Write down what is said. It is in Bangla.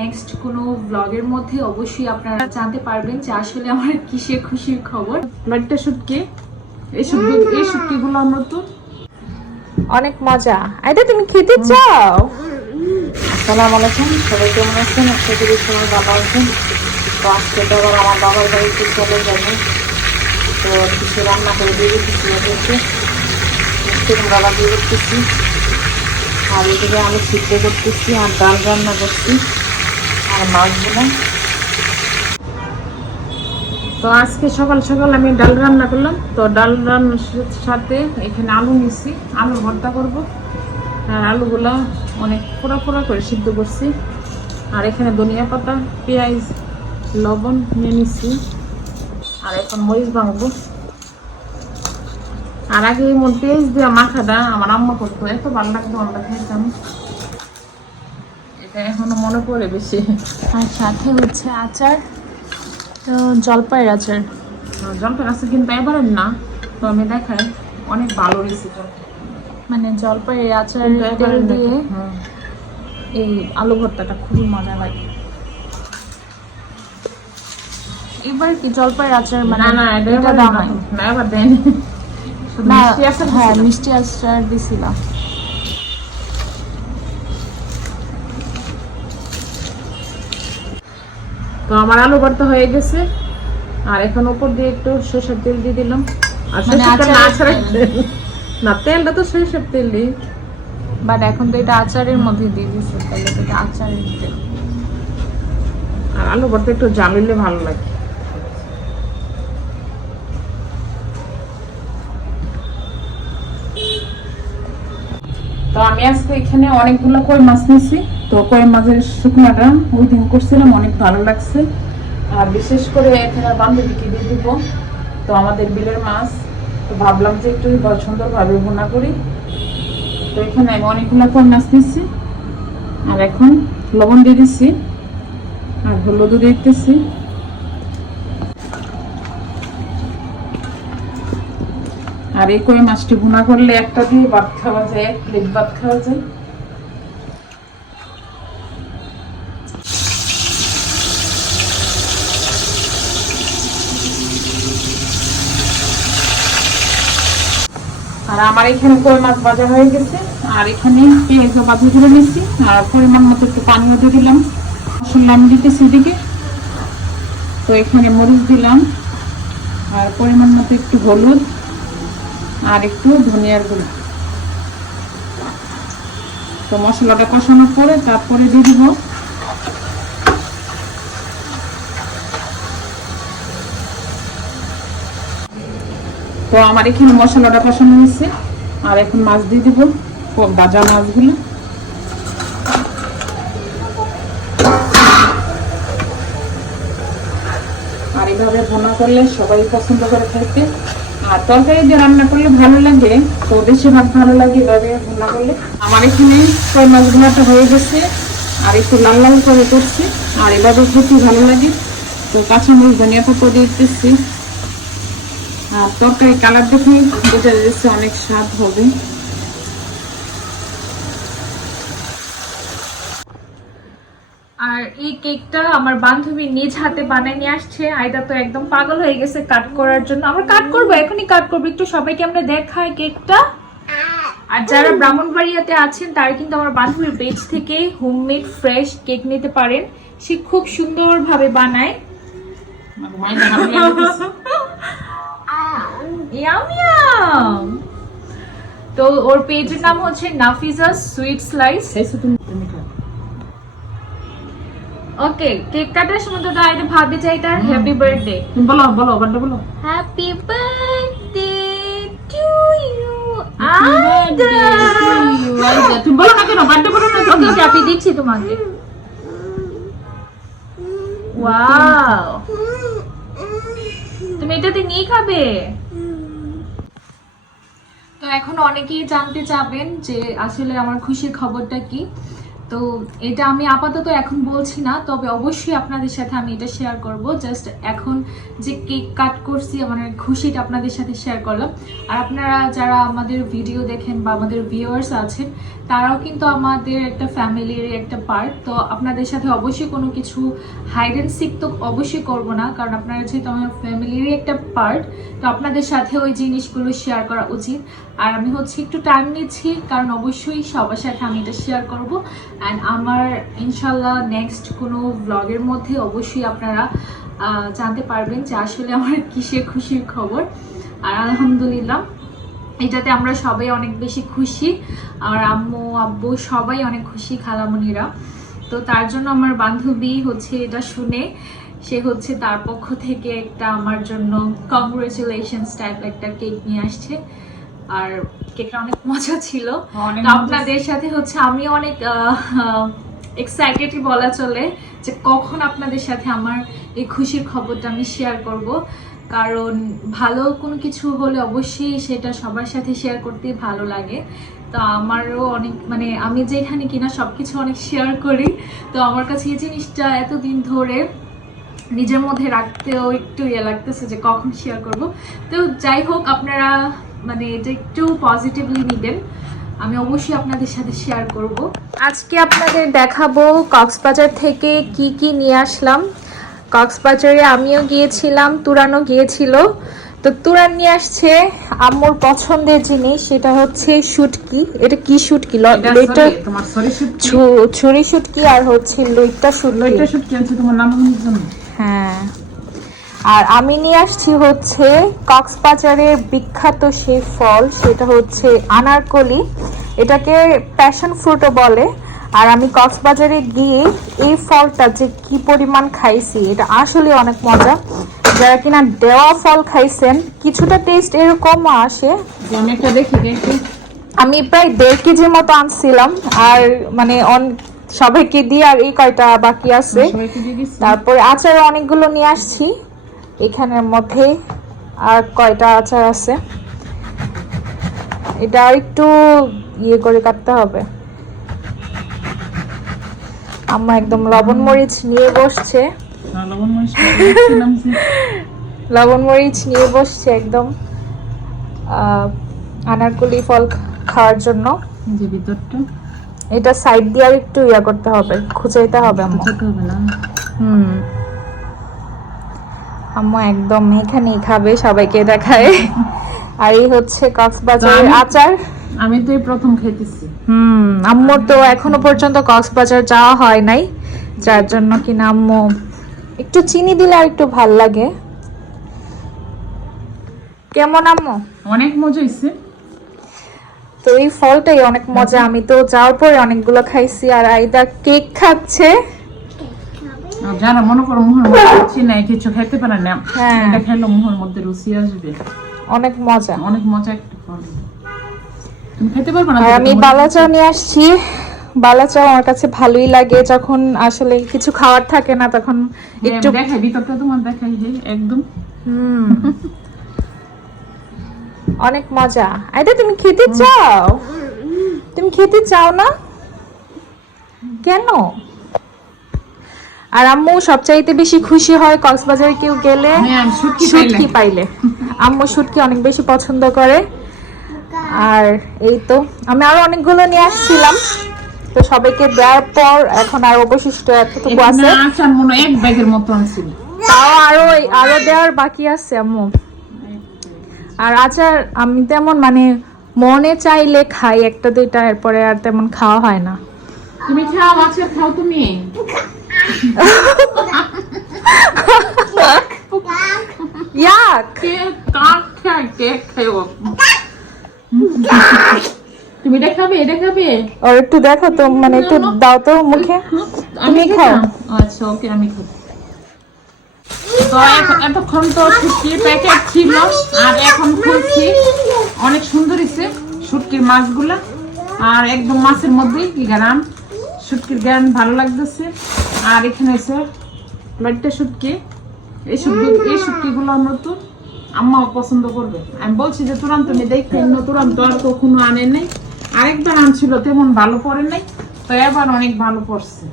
নেক্সট কোনো ব্লগের মধ্যে অবশ্যই আপনারা জানতে পারবেন যে আসলে আমার কিসের খুশির খবর। লাইটটা শুটকে? এই শুটকি এই শুটকিগুলো নতুন অনেক মজা। আইদা তুমি খেতে চাও? আসসালামু আলাইকুম। সবাই কেমন আছেন? আজকে যদি সবাই ভালো আছেন। তো আজকে তো আবার আমার বাবার বাড়িতে চলে যাব। তো কিছু রান্না করে দিয়ে ওদেরকে মিষ্টি বাবা দিয়ে দিচ্ছি। আর এদিকে আমি সিদ্ধ করতেছি আর ডাল রান্না করছি। তো আজকে সকাল সকাল আমি ডাল রান্না করলাম। তো ডাল রান্নার সাথে এখানে আলু নিচ্ছি আলু ভর্তা করব। আর আলুগুলো অনেক ফোড়া ফোড়া করে সিদ্ধ করছি। আর এখানে ধনিয়া পাতা, পেঁয়াজ, লবণ নিয়ে নিচ্ছি আর এখন মরিচ ভাঙবো। আর আগে মধ্যে পেঁয়াজ দেওয়া মাখাটা আমার আম্মা করতো, এত ভালো লাগতো আমরা খেতাম। এখনও মনে পড়ে বেশি। আর সাথে হচ্ছে আচার তো জলপাইয়ের আচার। জলপাই আছে কিন্তু এবারের না তো আমি দেখাই অনেক ভালো রেসিপি মানে জলপাইয়ের আচার তেল দিয়ে এই আলু ভর্তাটা খুবই মজা লাগে এবার কি জলপাইয়ের আচার মানে না এটা না এবার দেয়নি। মিষ্টি আচার হ্যাঁ মিষ্টি আচার দিছিলাম। তো আমার আলু ভর্তা হয়ে গেছে। আর এখন উপর দিয়ে একটু সরষের তেল দিয়ে দিলাম। আর মানে সরষের তেল না ছাড়া না তেলটা তো সরষের তেল দিই বাট এখন তো এটা আচারের মধ্যে দিয়ে দিচ্ছে তাহলে তো এটা আচারের তেল। আর আলু ভর্তা একটু জ্বালিলে ভালো লাগে। তো আমি আজকে এখানে অনেকগুলো কই মাছ নিয়েছি তো কই মাছের শুকনাটা ওই দিন করছিলাম, অনেক ভালো লাগছে। আর বিশেষ করে এখানে বান্ধবীকে দিয়ে দিব। তো আমাদের বিলের মাছ, তো ভাবলাম যে একটু সুন্দরভাবে ভুনা করি। তো এখানে আমি অনেকগুলো কই মাছ নিয়েছি আর এখন লবণ দিয়ে দিচ্ছি, আর হলুদও দিতেছি। আর এই কই মাছটি ভুনা করলে একটা দিয়ে ভাত খাওয়া যায়, এক প্লেট ভাত খাওয়া যায়। আর আমার এখানে কই মাছ ভাজা হয়ে গেছে। আর এখানে পেঁয়াজ বাজা করে নিচ্ছি আর পরিমাণ মতো একটু পানিও দিয়ে দিলাম। মশলা আমি দিতেছি এদিকে। তো এখানে মরিচ দিলাম। আর পরিমাণ মতো একটু হলুদ। আর একটু ধনিয়ার গুঁড়ো। তো মশলাটা কষানোর পরে তারপরে দিয়ে দিব তো আমার এখানে মশলাটা কষানো হয়েছে। আর এখন মাছ দিয়ে দিব ভাজা মাছগুলো। আর এইভাবে ভোনা করলে সবাই পছন্দ করে খাইতে আর তরকারি দিয়ে রান্না করলে ভালো লাগে, তো বেশিরভাগ ভালো লাগে এভাবে ভোনা করলে। আমার এখানে কই মাছ হয়ে গেছে, আর একটু লাল লাল করে করছি, আর এভাবে খেতে ভালো লাগে। তো কাঁচামরিচ, ধনিয়া পাতা দিতেছি। তরকারি কালার দেখে বোঝা যাচ্ছে অনেক স্বাদ হবে। আর এই কেকটা আমার বান্ধবী নিজ হাতে বানায় নিয়ে আসছে। আয়দা তো একদম পাগল হয়ে গেছে কাট করার জন্য। আমরা কাট করব এখনই কাট করব। একটু সবাইকে আমরা দেখাই কেকটা। আর যারা ব্রাহ্মণবাড়িয়াতে আছেন তারা কিন্তু আমার বান্ধবীর পেজ থেকে হোমমেড ফ্রেশ কেক নিতে পারেন। সে খুব সুন্দরভাবে বানায়। ইয়াম ইয়াম তো ওর পেজের নাম হচ্ছে Nafiza sweet slice. Okay cake কাটার সময় তো আইডা ভাবতে চাই তার। হ্যাপি বার্থডে বলো বলো বার্থডে বলো। Happy birthday to you Aida তুমি বলো না কেন বার্থডে বলো না ওকে। ওকে দিচ্ছি তোমাকে। ওয়াও তুমি এটাতে নিয়ে খাবে? তো এখন অনেকেই জানতে চাবেন যে আসলে আমার খুশির খবরটা কি। তো এটা আমি আপাতত এখন বলছি না, তবে অবশ্যই আপনাদের সাথে আমি এটা শেয়ার করব। জাস্ট এখন যে কেক কাট করছি মানে খুশিটা আপনাদের সাথে শেয়ার করলাম। আর আপনারা যারা আমাদের ভিডিও দেখেন বা আমাদের ভিউয়ার্স আছেন, তারাও কিন্তু আমাদের একটা ফ্যামিলির একটা পার্ট তো আপনাদের সাথে অবশ্যই কোনো কিছু হাইড অ্যান্ড সিক তো অবশ্যই করব না, কারণ আপনারা যেহেতু আমার ফ্যামিলিরই একটা পার্ট তো আপনাদের সাথে ওই জিনিসগুলো শেয়ার করা উচিত। আর আমি হচ্ছে একটু টাইম নিচ্ছি, কারণ অবশ্যই সবার সাথে আমি এটা শেয়ার করব। অ্যান্ড আমার ইনশাল্লাহ নেক্সট কোনো ব্লগের মধ্যে অবশ্যই আপনারা জানতে পারবেন যে আসলে আমার কিসের খুশির খবর। আর আলহামদুলিল্লাহ, এটাতে আমরা সবাই অনেক বেশি খুশি। আর আম্মু, আব্বু সবাই অনেক খুশি খালামণিরা তো তার জন্য আমার বান্ধবী হচ্ছে এটা শুনে, সে হচ্ছে তার পক্ষ থেকে একটা আমার জন্য কংগ্রেচুলেশনস টাইপ একটা কেক নিয়ে আসছে। আর কেকটা অনেক মজা ছিল। আপনাদের সাথে হচ্ছে আমি অনেক এক্সাইটেডই বলা চলে যে কখন আপনাদের সাথে আমার এই খুশির খবরটা আমি শেয়ার করব। কারণ ভালো কোনো কিছু হলে অবশ্যই সেটা সবার সাথে শেয়ার করতে ভালো লাগে। তো আমারও অনেক মানে আমি যেখানে কিনা সব কিছু অনেক শেয়ার করি। তো আমার কাছে এই জিনিসটা এতদিন ধরে নিজের মধ্যে রাখতেও একটু ইয়ে লাগতেছে যে কখন শেয়ার করব। তো যাই হোক আপনারা মানে এটা একটু পজিটিভলি নেবেন আমি অবশ্যই আপনাদের সাথে শেয়ার করব। আজকে আপনাদের দেখাবো কক্সবাজার থেকে কি কি নিয়ে আসলাম। কক্সবাজারে আমিও গিয়েছিলাম তুরানও গিয়েছিল। তো তুরান নিয়ে আসছে আম্মুর পছন্দের জিনিস সেটা হচ্ছে শুটকি। এটা কি শুটকি? লইটা ছুরি শুটকি আর হচ্ছে লইটা শুটকি। লইটা শুট কি আছে তোমার জন্য হ্যাঁ। আর আমি নিয়ে আসছি হচ্ছে কক্সবাজারের বিখ্যাত সেই ফল সেটা হচ্ছে আনারকলি। এটাকে প্যাশন ফ্রুটও বলে। আর আমি কক্সবাজারে গিয়ে এই ফলটা যে কি পরিমাণ খাইছি এটা আসলে অনেক মজা। যারা কিনা দেওয়া ফল খাইছেন কিছুটা টেস্ট এরকমও আসে। আমি দেখি দেখি। আমি প্রায় দেড় কেজির মতো আনছিলাম আর মানে অন- সবাইকে দিয়ে আর এই কয়টা বাকি আছে। তারপরে আচার অনেকগুলো নিয়ে আসছি। এখানের মধ্যে আর কয়টা আচার আছে? এটা আর একটু ইয়ে করে কাটতে হবে। আম্মা একদম লবণ মরিচ নিয়ে বসছে। লবণ মরিচ নিয়ে বসছে একদম আনারকুলি ফল খাওয়ার জন্য। যে ভিতরটা। এটা সাইড দিয়ে আর একটু ইয়া করতে হবে খুঁচাইতে হবে আম্মা। না। হুম। আম্মু একদম এখানেই খাবে সবাইকে দেখায়। আর এই হচ্ছে কক্সবাজারের আচার। আমি তো এই প্রথম খাইতেছি হুম আম্মুর তো এখনও পর্যন্ত কক্সবাজার যাওয়া হয় নাই। যার জন্য কিনা আম্মু একটু চিনি দিলে আর একটু ভালো লাগে। কেমন আম্মু? অনেক মজা হয়েছে তো এই ফলটাই অনেক মজা। আমি তো যাওয়ার পরে অনেকগুলো খাইছি আর আইদা কেক খাচ্ছে। যারা মনে করো মুহের মধ্যে রুচি নাই কিছু খেতে পারে না হ্যাঁ। এটা খেলে মুহের মধ্যে রুচি আসবে। অনেক মজা। অনেক মজা একটা তুমি খেতে পারবে না? আমি তোমার- বালাচা নিয়ে আসছি। বালাচা আমার কাছে ভালোই লাগে। যখন আসলে কিছু খাওয়ার থাকে না তখন হ্যাঁ, একটু দেখাই ভিতরটা তোমার দেখাই একদম। হুম। অনেক মজা। আইদা তুমি খেতে চাও? তুমি খেতে চাও না? কেন? আর আম্মু সবচাইতে বেশি খুশি হয় কক্সবাজারে কেউ গেলে শুটকি শুটকি পাইলে। আম্মু শুটকি অনেক বেশি পছন্দ করে। আর এই তো আমি আরও অনেকগুলো নিয়ে আসছিলাম। তো সবাইকে দেওয়ার পর এখন আর অবশিষ্ট এতটুকু আছে। আচার এক ব্যাগের মতো আনছিল তাও আরও আরও দেওয়ার বাকি আছে আম্মু। আর আচার আমি তেমন মানে মনে চাইলে খাই একটা দুইটা এরপরে আর তেমন খাওয়া হয় না। তুমি খাও আচার খাও তুমি। খাও তুমি এটা খাবে এটা খাবে আর একটু দেখো তো মানে একটু দাও তো মুখে। তুমি খাও। আচ্ছা ওকে আমি খাব। তো এত- এতক্ষণ তো শুটকির প্যাকেট ছিল আর এখন খুলছি। অনেক সুন্দর হয়েছে শুটকির মাছগুলা। আর একদম মাছের মধ্যেই গ্রাম শুটকির জ্ঞান ভালো লাগতেছে। আর এখানে আছে লাইটটা শুটকি। এই শুটকি এই শুটকিগুলো তো আম্মাও পছন্দ করবে। আমি বলছি যে তুরান্ত আমি দেখে তুরান্ত আর কখনো আনে নাই। আরেকবার আনছিল, তেমন ভালো পড়ে নাই, তো এবার অনেক ভালো পড়ছে